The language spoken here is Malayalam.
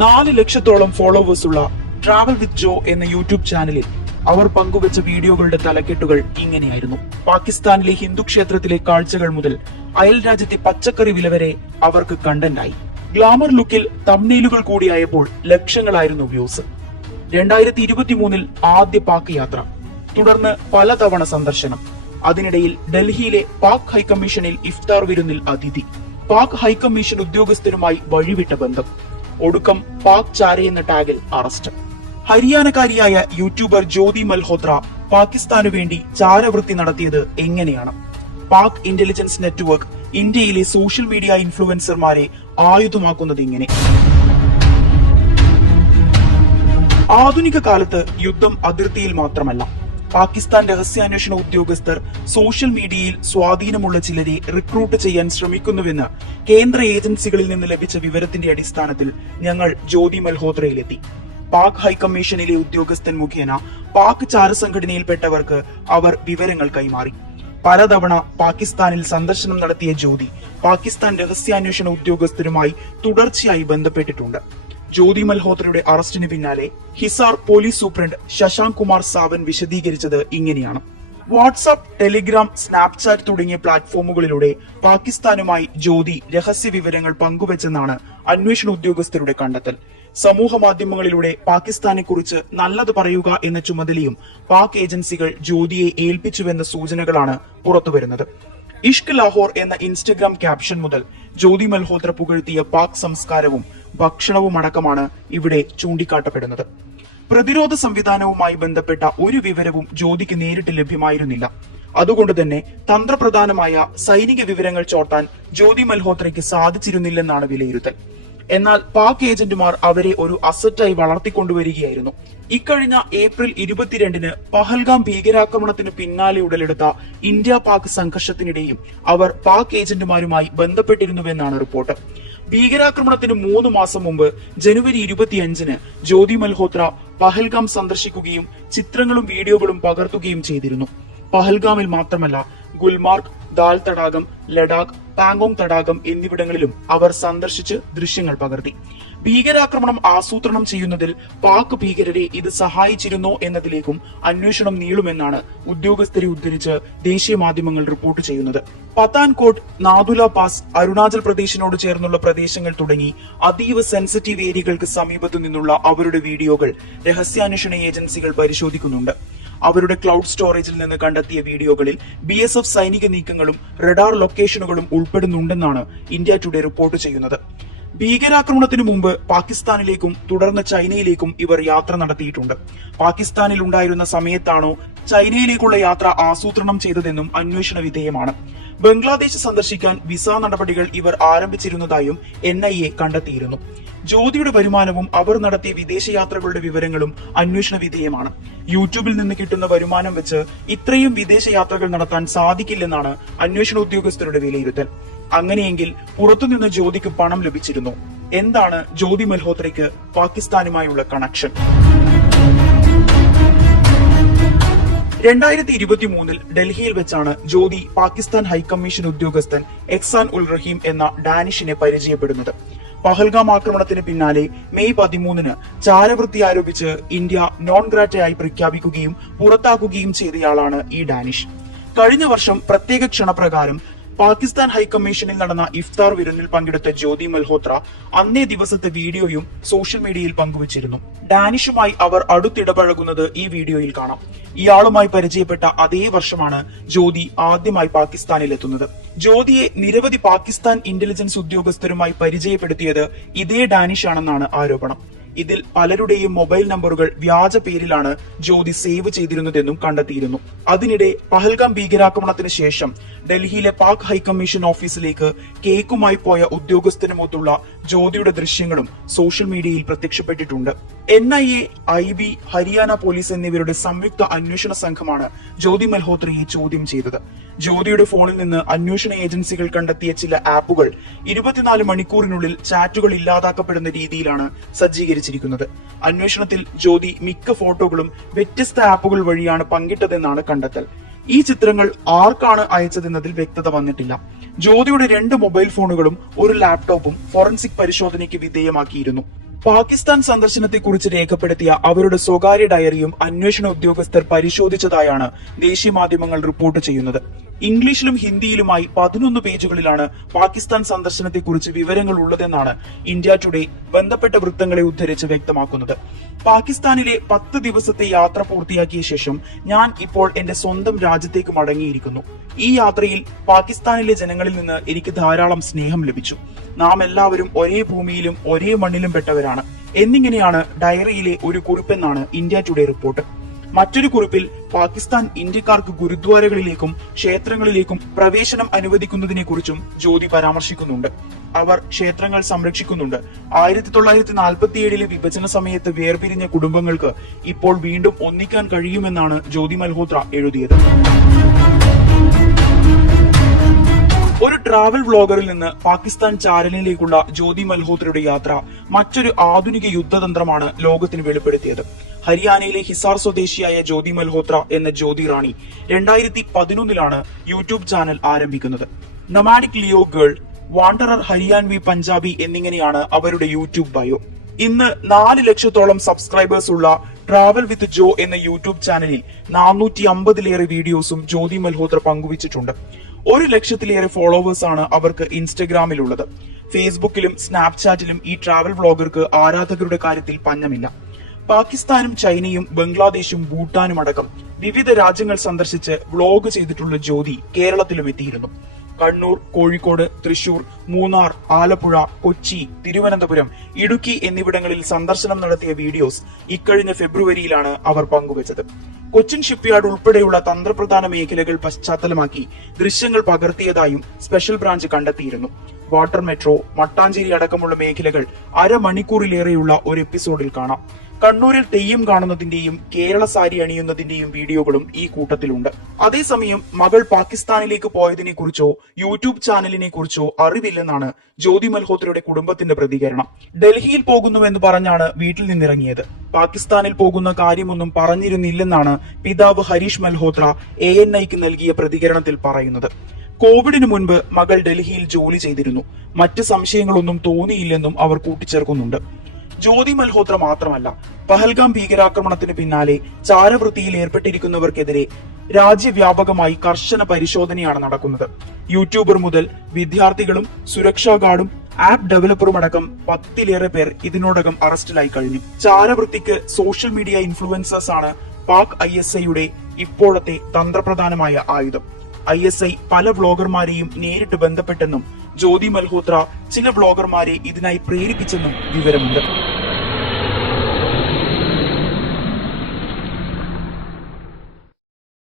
നാല് ലക്ഷത്തോളം ഫോളോവേഴ്സ് ഉള്ള ട്രാവൽ വിത്ത് ജോ എന്ന യൂട്യൂബ് ചാനലിൽ അവർ പങ്കുവച്ച വീഡിയോകളുടെ തലക്കെട്ടുകൾ ഇങ്ങനെയായിരുന്നു. പാകിസ്ഥാനിലെ ഹിന്ദു ക്ഷേത്രത്തിലെ കാഴ്ചകൾ മുതൽ അയൽ രാജ്യത്തെ പച്ചക്കറി വില വരെ അവർക്ക് കണ്ടന്റായി ഗ്ലാമർ ലുക്കിൽ തമ്നയിലുകൾ കൂടിയായപ്പോൾ ലക്ഷങ്ങളായിരുന്നു വ്യൂസ് രണ്ടായിരത്തി ഇരുപത്തി മൂന്നിൽ ആദ്യ പാക് യാത്ര തുടർന്ന് പലതവണ സന്ദർശനം. അതിനിടയിൽ ഡൽഹിയിലെ പാക് ഹൈക്കമ്മീഷനിൽ ഇഫ്താർ വിരുന്നിൽ അതിഥി. പാക് ഹൈക്കമ്മീഷൻ ഉദ്യോഗസ്ഥരുമായി വഴിവിട്ട ബന്ധം. ഒടുക്കം പാക് ചാരി എന്ന ടാഗിൽ അറസ്റ്റ്. ഹരിയാനക്കാരിയായ യൂട്യൂബർ ജ്യോതി മൽഹോത്ര പാകിസ്ഥാനു വേണ്ടി ചാരവൃത്തി നടത്തിയത് എങ്ങനെയാണ്? പാക് ഇന്റലിജൻസ് നെറ്റ്വർക്ക് ഇന്ത്യയിലെ സോഷ്യൽ മീഡിയ ഇൻഫ്ലുവൻസർമാരെ ആയുധമാക്കുന്നത് ഇങ്ങനെ ആധുനിക കാലത്ത് യുദ്ധം അതിർത്തിയിൽ മാത്രമല്ല. പാകിസ്ഥാൻ രഹസ്യാന്വേഷണ ഉദ്യോഗസ്ഥർ സോഷ്യൽ മീഡിയയിൽ സ്വാധീനമുള്ള ചിലരെ റിക്രൂട്ട് ചെയ്യാൻ ശ്രമിക്കുന്നുവെന്ന് കേന്ദ്ര ഏജൻസികളിൽ നിന്ന് ലഭിച്ച വിവരത്തിന്റെ അടിസ്ഥാനത്തിൽ ഞങ്ങൾ ജ്യോതി മൽഹോത്രയിലെത്തി. പാക് ഹൈക്കമ്മീഷനിലെ ഉദ്യോഗസ്ഥൻ മുഖേന പാക് ചാരസംഘടനയിൽപ്പെട്ടവർക്ക് അവർ വിവരങ്ങൾ കൈമാറി. പലതവണ പാകിസ്ഥാനിൽ സന്ദർശനം നടത്തിയ ജ്യോതി പാകിസ്ഥാൻ രഹസ്യാന്വേഷണ ഉദ്യോഗസ്ഥരുമായി തുടർച്ചയായി ബന്ധപ്പെട്ടിട്ടുണ്ട്. ജ്യോതി മൽഹോത്രയുടെ അറസ്റ്റിന് പിന്നാലെ ഹിസാർ പോലീസ് സൂപ്രണ്ട് ശശാങ്ക് കുമാർ സാവൻ വിശദീകരിച്ചത് ഇങ്ങനെയാണ്. വാട്സാപ്പ് ടെലിഗ്രാം സ്നാപ്ചാറ്റ് തുടങ്ങിയ പ്ലാറ്റ്ഫോമുകളിലൂടെ പാകിസ്ഥാനുമായി ജ്യോതി രഹസ്യ വിവരങ്ങൾ പങ്കുവച്ചെന്നാണ് അന്വേഷണ ഉദ്യോഗസ്ഥരുടെ കണ്ടെത്തൽ. സമൂഹ മാധ്യമങ്ങളിലൂടെ പാകിസ്ഥാനെ കുറിച്ച് നല്ലത് പറയുക എന്ന ചുമതലയും പാക് ഏജൻസികൾ ജ്യോതിയെ ഏൽപ്പിച്ചുവെന്ന സൂചനകളാണ് പുറത്തുവരുന്നത്. ഇഷ്ക് ലാഹോർ എന്ന ഇൻസ്റ്റഗ്രാം ക്യാപ്ഷൻ മുതൽ ജ്യോതി മൽഹോത്ര പുകഴ്ത്തിയ പാക് സംസ്കാരവും ഭക്ഷണവും അടക്കമാണ് ഇവിടെ ചൂണ്ടിക്കാട്ടപ്പെടുന്നത്. പ്രതിരോധ സംവിധാനവുമായി ബന്ധപ്പെട്ട ഒരു വിവരവും ജ്യോതിക്ക് നേരിട്ട് ലഭ്യമായിരുന്നില്ല. അതുകൊണ്ട് തന്നെ തന്ത്രപ്രധാനമായ സൈനിക വിവരങ്ങൾ ചോർത്താൻ ജ്യോതി മൽഹോത്രയ്ക്ക് സാധിച്ചിരുന്നില്ലെന്നാണ് വിലയിരുത്തൽ. എന്നാൽ പാക് ഏജന്റുമാർ അവരെ ഒരു അസറ്റായി വളർത്തിക്കൊണ്ടുവരികയായിരുന്നു. ഇക്കഴിഞ്ഞ ഏപ്രിൽ ഇരുപത്തിരണ്ടിന് പഹൽഗാം ഭീകരാക്രമണത്തിന് പിന്നാലെ ഉടലെടുത്ത ഇന്ത്യ പാക് സംഘർഷത്തിനിടെയും അവർ പാക് ഏജന്റുമാരുമായി ബന്ധപ്പെട്ടിരുന്നുവെന്നാണ് റിപ്പോർട്ട്. ഭീകരാക്രമണത്തിന് മൂന്ന് മാസം മുമ്പ് ജനുവരി ഇരുപത്തിയഞ്ചിന് ജ്യോതി മൽഹോത്ര പഹൽഗാം സന്ദർശിക്കുകയും ചിത്രങ്ങളും വീഡിയോകളും പകർത്തുകയും ചെയ്തിരുന്നു. പഹൽഗാമിൽ മാത്രമല്ല ഗുൽമാർഗ് ദാൽ തടാകം ലഡാക്ക് പാങ്കോങ് തടാകം എന്നിവിടങ്ങളിലും അവർ സന്ദർശിച്ച് ദൃശ്യങ്ങൾ പകർത്തി. ഭീകരാക്രമണം ആസൂത്രണം ചെയ്യുന്നതിൽ പാക് ഭീകരരെ ഇത് സഹായിച്ചിരുന്നോ എന്നതിലേക്കും അന്വേഷണം നീളുമെന്നാണ് ഉദ്യോഗസ്ഥരെ ഉദ്ധരിച്ച് ദേശീയ മാധ്യമങ്ങൾ റിപ്പോർട്ട് ചെയ്യുന്നത്. പത്താൻകോട്ട് നാദുല പാസ് അരുണാചൽ പ്രദേശിനോട് ചേർന്നുള്ള പ്രദേശങ്ങൾ തുടങ്ങി അതീവ സെൻസിറ്റീവ് ഏരിയകൾക്ക് സമീപത്തു നിന്നുള്ള അവരുടെ വീഡിയോകൾ രഹസ്യാന്വേഷണ ഏജൻസികൾ പരിശോധിക്കുന്നുണ്ട്. അവരുടെ ക്ലൗഡ് സ്റ്റോറേജിൽ നിന്ന് കണ്ടെത്തിയ വീഡിയോകളിൽ ബി എസ് എഫ് സൈനിക നീക്കങ്ങളും റഡാർ ലൊക്കേഷനുകളും ഉൾപ്പെടുന്നുണ്ടെന്നാണ് ഇന്ത്യ ടുഡേ റിപ്പോർട്ട് ചെയ്യുന്നത്. ഭീകരാക്രമണത്തിനു മുമ്പ് പാകിസ്ഥാനിലേക്കും തുടർന്ന് ചൈനയിലേക്കും ഇവർ യാത്ര നടത്തിയിട്ടുണ്ട്. പാകിസ്ഥാനിൽ ഉണ്ടായിരുന്ന സമയത്താണോ ചൈനയിലേക്കുള്ള യാത്ര ആസൂത്രണം ചെയ്തതെന്നും അന്വേഷണ വിധേയമാണ്. ബംഗ്ലാദേശ് സന്ദർശിക്കാൻ വിസ നടപടികൾ ഇവർ ആരംഭിച്ചിരുന്നതായും എൻ ഐ എ കണ്ടെത്തിയിരുന്നു. ജ്യോതിയുടെ വരുമാനവും അവർ നടത്തിയ വിദേശയാത്രകളുടെ വിവരങ്ങളും അന്വേഷണ വിധേയമാണ്. യൂട്യൂബിൽ നിന്ന് കിട്ടുന്ന വരുമാനം വെച്ച് ഇത്രയും വിദേശയാത്രകൾ നടത്താൻ സാധിക്കില്ലെന്നാണ് അന്വേഷണ ഉദ്യോഗസ്ഥരുടെ വിലയിരുത്തൽ. അങ്ങനെയെങ്കിൽ പുറത്തുനിന്ന് ജ്യോതിക്ക് പണം ലഭിച്ചിരുന്നു. എന്താണ് ജ്യോതി മൽഹോത്രയ്ക്ക് പാകിസ്ഥാനുമായുള്ള കണക്ഷൻ രണ്ടായിരത്തി ഇരുപത്തി മൂന്നിൽ ഡൽഹിയിൽ വെച്ചാണ് ജ്യോതി പാകിസ്ഥാൻ ഹൈക്കമ്മീഷൻ ഉദ്യോഗസ്ഥൻ എക്സാൻ ഉൽ റഹീം എന്ന ഡാനിഷിനെ പരിചയപ്പെടുന്നത്. പഹൽഗാം ആക്രമണത്തിന് പിന്നാലെ മെയ് പതിമൂന്നിന് ചാരവൃത്തി ആരോപിച്ച് ഇന്ത്യ നോൺ ഗ്രാറ്റയായി പ്രഖ്യാപിക്കുകയും പുറത്താക്കുകയും ചെയ്തയാളാണ് ഈ ഡാനിഷ്. കഴിഞ്ഞ വർഷം പ്രത്യേക ക്ഷണപ്രകാരം പാകിസ്ഥാൻ ഹൈക്കമ്മീഷനിൽ നടന്ന ഇഫ്താർ വിരുന്നിൽ പങ്കെടുത്ത ജ്യോതി മൽഹോത്ര അന്നേ ദിവസത്തെ വീഡിയോയും സോഷ്യൽ മീഡിയയിൽ പങ്കുവച്ചിരുന്നു. ഡാനിഷുമായി അവർ അടുത്തിടപഴകുന്നത് ഈ വീഡിയോയിൽ കാണാം. ഇയാളുമായി പരിചയപ്പെട്ട അതേ വർഷമാണ് ജ്യോതി ആദ്യമായി പാകിസ്ഥാനിൽ എത്തുന്നത് ജ്യോതിയെ നിരവധി പാകിസ്ഥാൻ ഇന്റലിജൻസ് ഉദ്യോഗസ്ഥരുമായി പരിചയപ്പെടുത്തിയത് ഇതേ ഡാനിഷ് ആണെന്നാണ് ആരോപണം. ഇതിൽ പലരുടെയും മൊബൈൽ നമ്പറുകൾ വ്യാജ പേരിലാണ് ജ്യോതി സേവ് ചെയ്തിരുന്നതെന്നും കണ്ടെത്തിയിരുന്നു. അതിനിടെ പഹൽഗാം ഭീകരാക്രമണത്തിന് ശേഷം ഡൽഹിയിലെ പാക് ഹൈക്കമ്മീഷൻ ഓഫീസിലേക്ക് കേക്കുമായി പോയ ഉദ്യോഗസ്ഥനുമൊത്തുള്ള ജ്യോതിയുടെ ദൃശ്യങ്ങളും സോഷ്യൽ മീഡിയയിൽ പ്രത്യക്ഷപ്പെട്ടിട്ടുണ്ട്. N I A I B Haryana police എന്നിവരുടെ സംയുക്ത അന്വേഷണ സംഘമാണ് ജ്യോതി മൽഹോത്രയെ ചോദ്യം ചെയ്തത്. ജ്യോതിയുടെ ഫോണിൽ നിന്ന് അന്വേഷണ ഏജൻസികൾ കണ്ടെത്തിയ ചില ആപ്പുകൾ ഇരുപത്തിനാല് മണിക്കൂറിനുള്ളിൽ ചാറ്റുകൾ ഇല്ലാതാക്കപ്പെടുന്ന രീതിയിലാണ് സജ്ജീകരിച്ചിരിക്കുന്നത്. അന്വേഷണത്തിൽ ജ്യോതി മിക്ക ഫോട്ടോകളും വ്യത്യസ്ത ആപ്പുകൾ വഴിയാണ് പങ്കിട്ടതെന്നാണ് കണ്ടെത്തൽ. ഈ ചിത്രങ്ങൾ ആർക്കാണ് അയച്ചതെന്നതിൽ വ്യക്തത വന്നിട്ടില്ല. ജ്യോതിയുടെ രണ്ട് മൊബൈൽ ഫോണുകളും ഒരു ലാപ്ടോപ്പും ഫോറൻസിക് പരിശോധനയ്ക്ക് വിധേയമാക്കിയിരുന്നു. പാകിസ്ഥാൻ സന്ദർശനത്തെക്കുറിച്ച് രേഖപ്പെടുത്തിയ അവരുടെ സ്വകാര്യ ഡയറിയും അന്വേഷണ ഉദ്യോഗസ്ഥർ പരിശോധിച്ചതായാണ് ദേശീയ മാധ്യമങ്ങൾ റിപ്പോർട്ട് ചെയ്യുന്നത്. ഇംഗ്ലീഷിലും ഹിന്ദിയിലുമായി പതിനൊന്ന് പേജുകളിലാണ് പാകിസ്ഥാൻ സന്ദർശനത്തെ കുറിച്ച് വിവരങ്ങൾ ഉള്ളതെന്നാണ് ഇന്ത്യ ടുഡേ ബന്ധപ്പെട്ട വൃത്തങ്ങളെ ഉദ്ധരിച്ച് വ്യക്തമാക്കുന്നത്. പാകിസ്ഥാനിലെ പത്ത് ദിവസത്തെ യാത്ര പൂർത്തിയാക്കിയ ശേഷം ഞാൻ ഇപ്പോൾ എന്റെ സ്വന്തം രാജ്യത്തേക്ക് മടങ്ങിയിരിക്കുന്നു. ഈ യാത്രയിൽ പാകിസ്ഥാനിലെ ജനങ്ങളിൽ നിന്ന് എനിക്ക് ധാരാളം സ്നേഹം ലഭിച്ചു. നാം എല്ലാവരും ഒരേ ഭൂമിയിലും ഒരേ മണ്ണിലും പെട്ടവരാണ്. എന്നിങ്ങനെയാണ് ഡയറിയിലെ ഒരു കുറിപ്പെന്നാണ് ഇന്ത്യ ടുഡേ റിപ്പോർട്ട്. മറ്റൊരു കുറിപ്പിൽ പാകിസ്ഥാൻ ഇന്ത്യക്കാർക്ക് ഗുരുദ്വാരകളിലേക്കും ക്ഷേത്രങ്ങളിലേക്കും പ്രവേശനം അനുവദിക്കുന്നതിനെ കുറിച്ചും ജ്യോതി പരാമർശിക്കുന്നുണ്ട്. അവർ ക്ഷേത്രങ്ങൾ സംരക്ഷിക്കുന്നുണ്ട്. ആയിരത്തി തൊള്ളായിരത്തി നാൽപ്പത്തിയേഴിലെ വിഭജന സമയത്ത് വേർപിരിഞ്ഞ കുടുംബങ്ങൾക്ക് ഇപ്പോൾ വീണ്ടും ഒന്നിക്കാൻ കഴിയുമെന്നാണ് ജ്യോതി മൽഹോത്ര എഴുതിയത്. ഒരു ട്രാവൽ വ്ളോഗറിൽ നിന്ന് പാകിസ്ഥാൻ ചാരലിലേക്കുള്ള ജ്യോതി മൽഹോത്രയുടെ യാത്ര മറ്റൊരു ആധുനിക യുദ്ധതന്ത്രമാണ് ലോകത്തിന് വെളിപ്പെടുത്തിയത്. ഹരിയാനയിലെ ഹിസാർ സ്വദേശിയായ ജ്യോതി മൽഹോത്ര എന്ന ജ്യോതി റാണി രണ്ടായിരത്തി പതിനൊന്നിലാണ് യൂട്യൂബ് ചാനൽ ആരംഭിക്കുന്നത്. Nomadic Leo girl wanderer Haryanvi Punjabi എന്നിങ്ങനെയാണ് അവരുടെ യൂട്യൂബ് ബയോ ഇന്ന് നാല് ലക്ഷത്തോളം സബ്സ്ക്രൈബേഴ്സ് ഉള്ള ട്രാവൽ വിത്ത് ജോ എന്ന യൂട്യൂബ് ചാനലിൽ നാനൂറ്റി അമ്പതിലേറെ വീഡിയോസും ജ്യോതി മൽഹോത്ര പങ്കുവച്ചിട്ടുണ്ട്. ഒരു ലക്ഷത്തിലേറെ ഫോളോവേഴ്സ് ആണ് അവർക്ക് ഇൻസ്റ്റഗ്രാമിലുള്ളത് ഫേസ്ബുക്കിലും സ്നാപ്ചാറ്റിലും ഈ ട്രാവൽ വ്ളോഗർക്ക് ആരാധകരുടെ കാര്യത്തിൽ പഞ്ഞമില്ല. പാകിസ്ഥാനും ചൈനയും ബംഗ്ലാദേശും ഭൂട്ടാനും അടക്കം വിവിധ രാജ്യങ്ങൾ സന്ദർശിച്ച് വ്ലോഗ് ചെയ്തിട്ടുള്ള ജ്യോതി കേരളത്തിലും എത്തിയിരുന്നു. കണ്ണൂർ കോഴിക്കോട് തൃശൂർ മൂന്നാർ ആലപ്പുഴ കൊച്ചി തിരുവനന്തപുരം ഇടുക്കി എന്നിവിടങ്ങളിൽ സന്ദർശനം നടത്തിയ വീഡിയോസ് ഇക്കഴിഞ്ഞ ഫെബ്രുവരിയിലാണ് അവർ പങ്കുവച്ചത്. കൊച്ചിൻ ഷിപ്പ്യാർഡ് ഉൾപ്പെടെയുള്ള തന്ത്രപ്രധാന മേഖലകൾ പശ്ചാത്തലമാക്കി ദൃശ്യങ്ങൾ പകർത്തിയതായും സ്പെഷ്യൽ ബ്രാഞ്ച് കണ്ടെത്തിയിരുന്നു. വാട്ടർ മെട്രോ മട്ടാഞ്ചേരി അടക്കമുള്ള മേഖലകൾ അരമണിക്കൂറിലേറെയുള്ള ഒരു എപ്പിസോഡിൽ കാണാം. കണ്ണൂരിൽ തെയ്യം കാണുന്നതിന്റെയും കേരള സാരി അണിയുന്നതിന്റെയും വീഡിയോകളും ഈ കൂട്ടത്തിലുണ്ട്. അതേസമയം മകൾ പാകിസ്ഥാനിലേക്ക് പോയതിനെ കുറിച്ചോ യൂട്യൂബ് ചാനലിനെ കുറിച്ചോ അറിവില്ലെന്നാണ് ജ്യോതി മൽഹോത്രയുടെ കുടുംബത്തിന്റെ പ്രതികരണം. ഡൽഹിയിൽ പോകുന്നുവെന്ന് പറഞ്ഞാണ് വീട്ടിൽ നിന്നിറങ്ങിയത്. പാകിസ്ഥാനിൽ പോകുന്ന കാര്യമൊന്നും പറഞ്ഞിരുന്നില്ലെന്നാണ് പിതാവ് ഹരീഷ് മൽഹോത്ര എ എൻ ഐക്ക് നൽകിയ പ്രതികരണത്തിൽ പറയുന്നത്. കോവിഡിന് മുൻപ് മകൾ ഡൽഹിയിൽ ജോലി ചെയ്തിരുന്നു. മറ്റ് സംശയങ്ങളൊന്നും തോന്നിയില്ലെന്നും അവർ കൂട്ടിച്ചേർക്കുന്നുണ്ട്. ജ്യോതി മൽഹോത്ര മാത്രമല്ല പഹൽഗാം ഭീകരാക്രമണത്തിന് പിന്നാലെ ചാരവൃത്തിയിൽ ഏർപ്പെട്ടിരിക്കുന്നവർക്കെതിരെ രാജ്യവ്യാപകമായി കർശന പരിശോധനയാണ് നടക്കുന്നത്. യൂട്യൂബർ മുതൽ വിദ്യാർത്ഥികളും സുരക്ഷാ ഗാർഡും ആപ്പ് ഡെവലപ്പറും അടക്കം പത്തിലേറെ പേർ ഇതിനോടകം അറസ്റ്റിലായി കഴിഞ്ഞു. ചാരവൃത്തിക്ക് സോഷ്യൽ മീഡിയ ഇൻഫ്ലുവൻസേഴ്സ് ആണ് പാക് ഐ എസ് ഐയുടെ ഇപ്പോഴത്തെ തന്ത്രപ്രധാനമായ ആയുധം. ഐ എസ് ഐ പല വ്ളോഗർമാരെയും നേരിട്ട് ബന്ധപ്പെട്ടെന്നും ജ്യോതി മൽഹോത്ര ചില ബ്ലോഗർമാരെ ഇതിനായി പ്രേരിപ്പിച്ചെന്നും വിവരമുണ്ട്.